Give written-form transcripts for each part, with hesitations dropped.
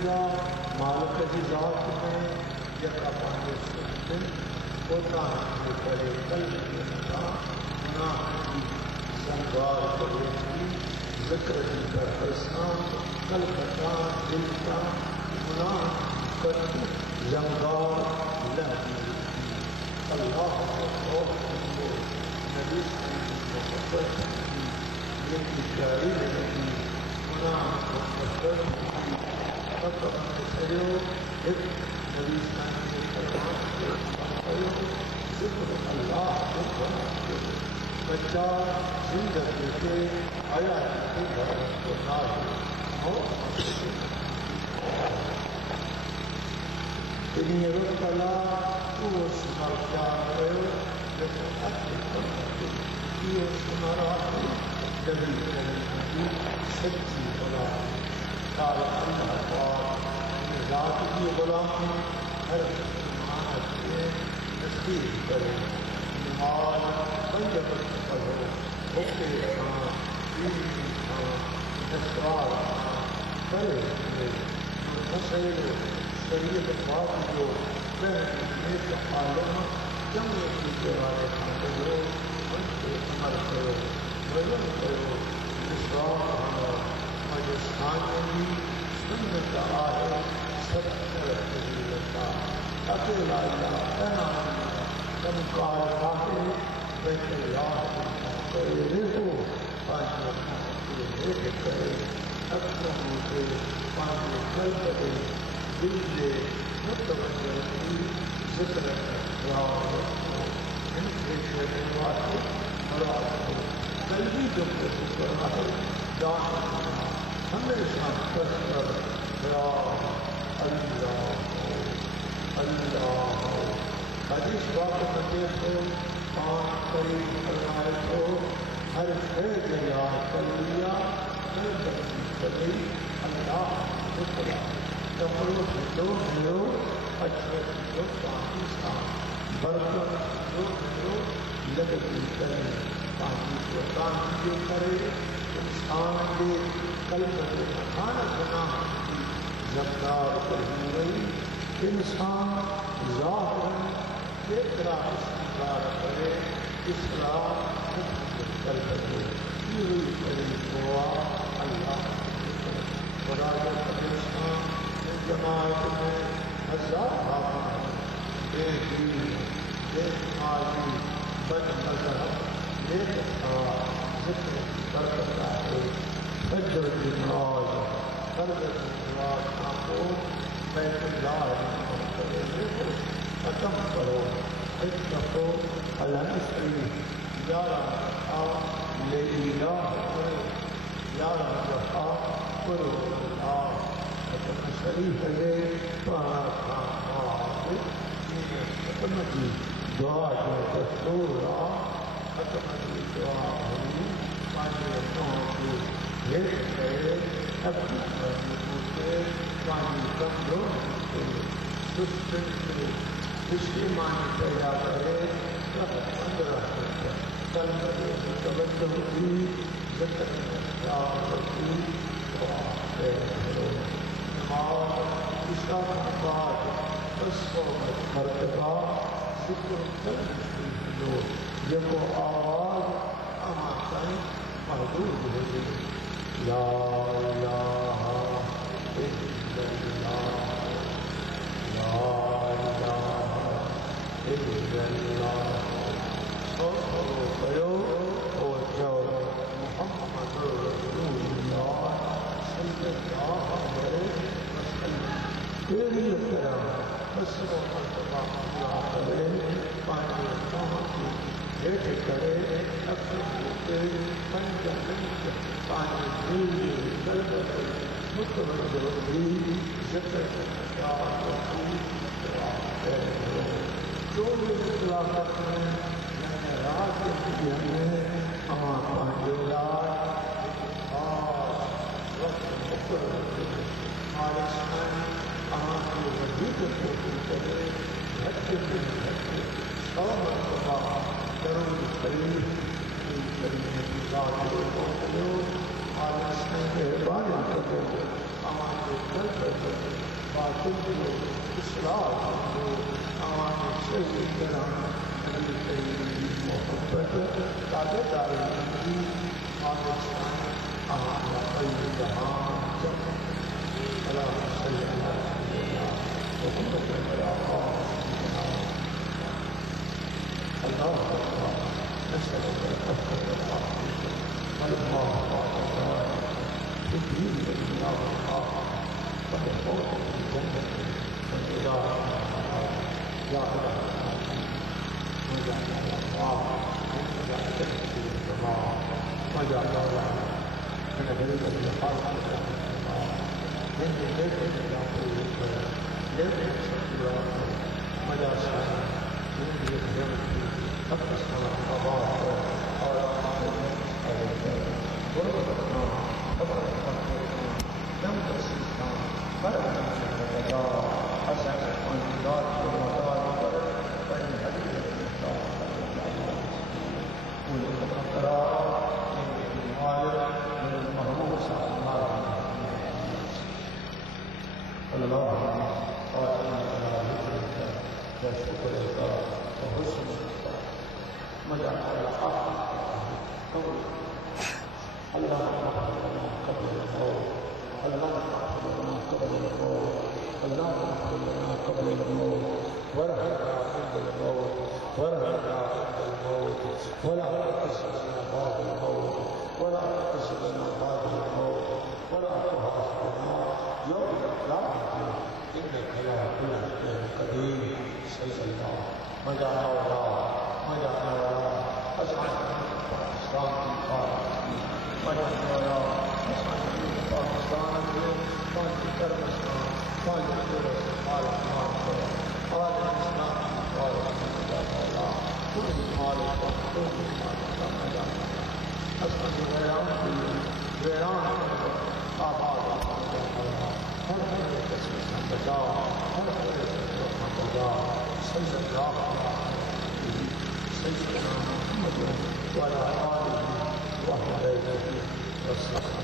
جا مالک کی ذات میں یکا پانچ سن ہوتا ہے کرے قلب کی نتا گناہ کی سنگار کرے کی ذکر کی کر حسان قلب کا دل کا گناہ کر زنگار لہنی اللہ اور نبی محبت کی یہ پیاری لگی گناہ مقدر کی ختم کرو ایک نبی کے فرمان سے کرو ذکر اللہ کو بنا کرو بچہ زندگی کے آیا کے گھر کو نہ ہو دنیا رکلا وہ سنا کیا کرو لیکن اپنے کرو یہ سنارا جبھی کرنے سچی بلا کار اللہ پاک ذات کی غلامی ہر مسلمان کے نصیب کرے نماز پنج وقت پڑھو ہوتے رہنا دین کی کھانا نسوار کرے مسئلے شریعت پاک جو نیک عالم جمع کی جوائے کرو ان سے عمل کرو وزن کرو اسلام مجلسان بھی سنت آئے سب طرح اکیلا کہنا تم کار باقی بیت اللہ کرے دیکھو پانچ کرے اکثر سے پانچ کل کرے دل سے متوجہ کی ذکر ان کے باتیں مراد قلبی جو کرنا ہے جان ہمیشہ کر اللہ اللہ حدیث بات کرتے ہو پانچ قریب فرمائے ہو ہر خیر یا کلیا ہر بچی کبھی اللہ شکرا کپڑوں سے دو اچھے جو پاکستان برکت جو لگتی کرے پانی کو کام کرے انسان کے قلب کے کھانا گناہ کی زمدار کرنی رہی انسان ظاہر ایک طرح استقرار کرے اصلاح کر سکے یہ کرے دعا اللہ برائے پاکستان جماعت میں ہزار بابا بے دین بے مالی بد مذہب ایک ذکر کرتا ہے فجر کی نماز فرض کی نماز کو بیت اللہ ختم کرو ایک رکھو الحمد گیارہ لے کرو گیارہ دفعہ کرو اللہ شریف ہے ختم کی دعا جو دستور ختم کی دعا ہوئی پانی کو بھیج گئے اپنی مرضی سے پانی کمزور مانی پیدا کرے پندرہ کل توجہ ہوئی ذکر ہوتی مرتبہ ذکر جب آواز ہمارے محدود ہو گئی لا الہ الا اللہ لا الہ الا اللہ اور جو محمد رسول اللہ صلی اللہ علیہ وسلم تیری طرح بسر و مرتبہ اللہ کرے پانی بھیٹ کرے اکثر ہوتے پنج پانی دل قلب متوجہ ہوئی ذکر جو بھی اطلاع کرتے ہیں رات کے لیے ہمارا پانچ وقت مقرر ہمارے وزیر کو کرے گھٹے گھٹے سو مرتبہ کروں قریب کرنے کی بات کرو اور اس میں مہربانی کرو ہمارے گھر پر باطل کو اصلاح کو ہمارے سے کرام نبی کریم محبت تابع داری نبی آمد ہمارا قلب جہاں جب اللهم صل على سيدنا محمد وعلى اللهم نسألك الفتح والعافية والمعافاة في الدين والدنيا والآخرة والفوز بالجنة والإله لا إله إلا أنت وجعل الله وجعل جنتي الجماعة وجعل الله من الذين يخافون من الذين يقولون لم يستطيعوا مجازا من الذين أقسم القضاء على وربنا أبرنا لم تسلنا فلم تسلنا حسن والمدار والمدار فإن هذه الإنسان والقراء من المعالم من المهروس عن النار اللهم آتنا على ذكرك وشكرك وحسن مجعل الحق اللهم اغفر لنا قبل الموت اللهم اغفر لنا قبل الموت اللهم اغفر لنا قبل الموت وارحمنا عند الموت وارحمنا عند الموت ولا تحسبنا بعد الموت ولا تحسبنا بعد الموت ولا تحاسبنا يوم القيامة إنك لا كل شيء قدير صلى الله مجعل الله مجعل الله أسعد الإسلام القائم مجعل الله أسعد الإسلام اليوم فانت كرمسنا فانت كرمسنا قال الإسلام قال الإسلام قال الله كل مالك وكل مالك مجعل أسعد الغيران آباد ہر قسم سے بچا ہر قسم بچا صلی اللہ علیہ سیدنا محمد وعلى آله وصحبه وسلم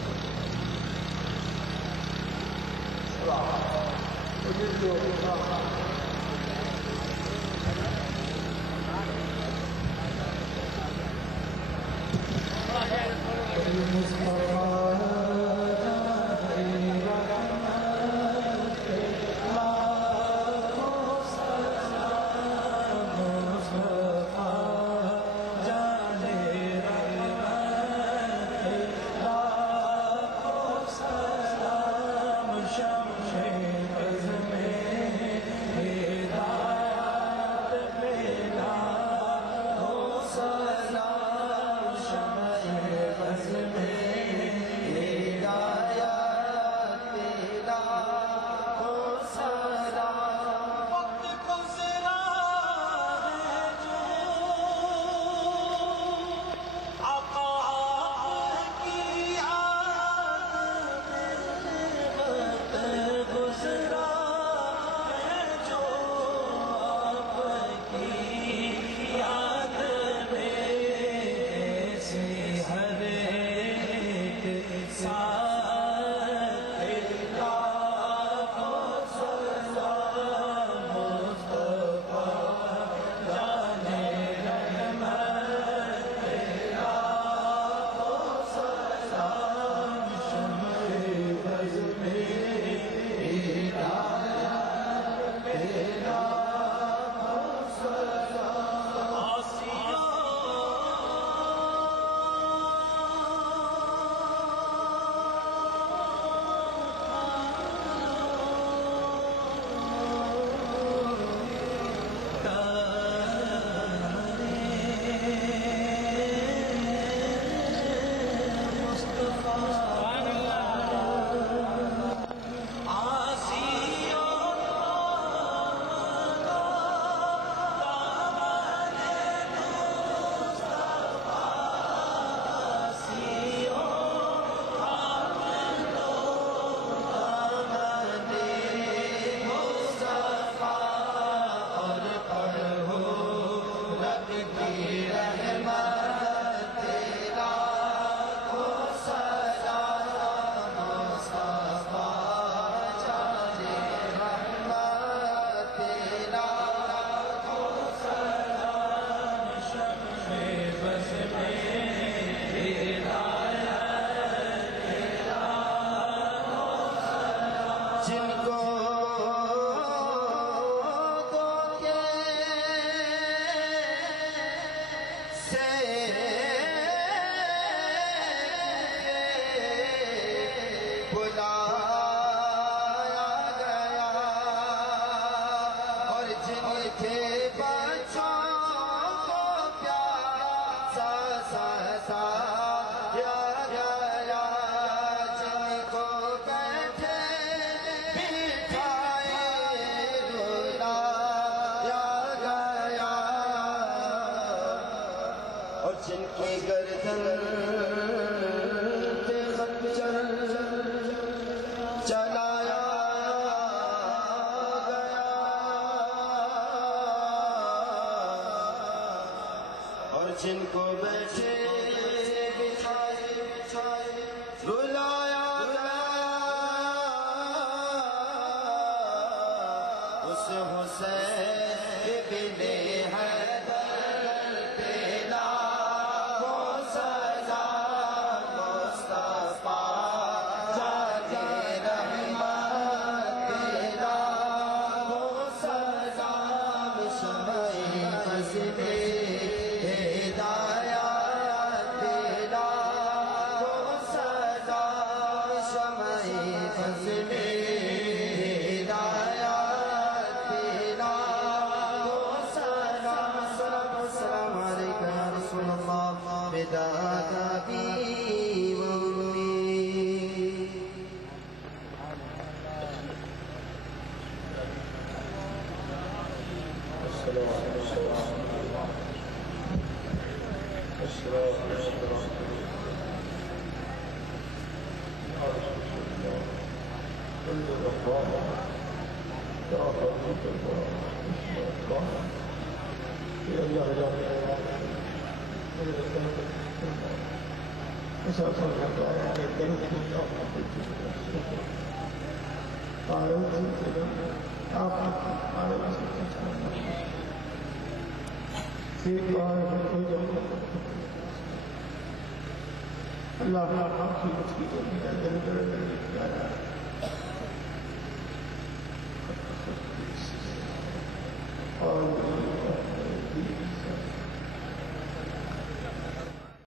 جن کو بیٹھے بچھائے رلایا گیا اس حسین بن حیدر پہ لاکھوں سزا مصطفیٰ جان رحمت پہ لاکھوں سزا شمع فضل ہدایت پہ لاکھوں سزا شمع فضل السلام علیکم یا رسول اللہ بداعت ابی و امی اللہ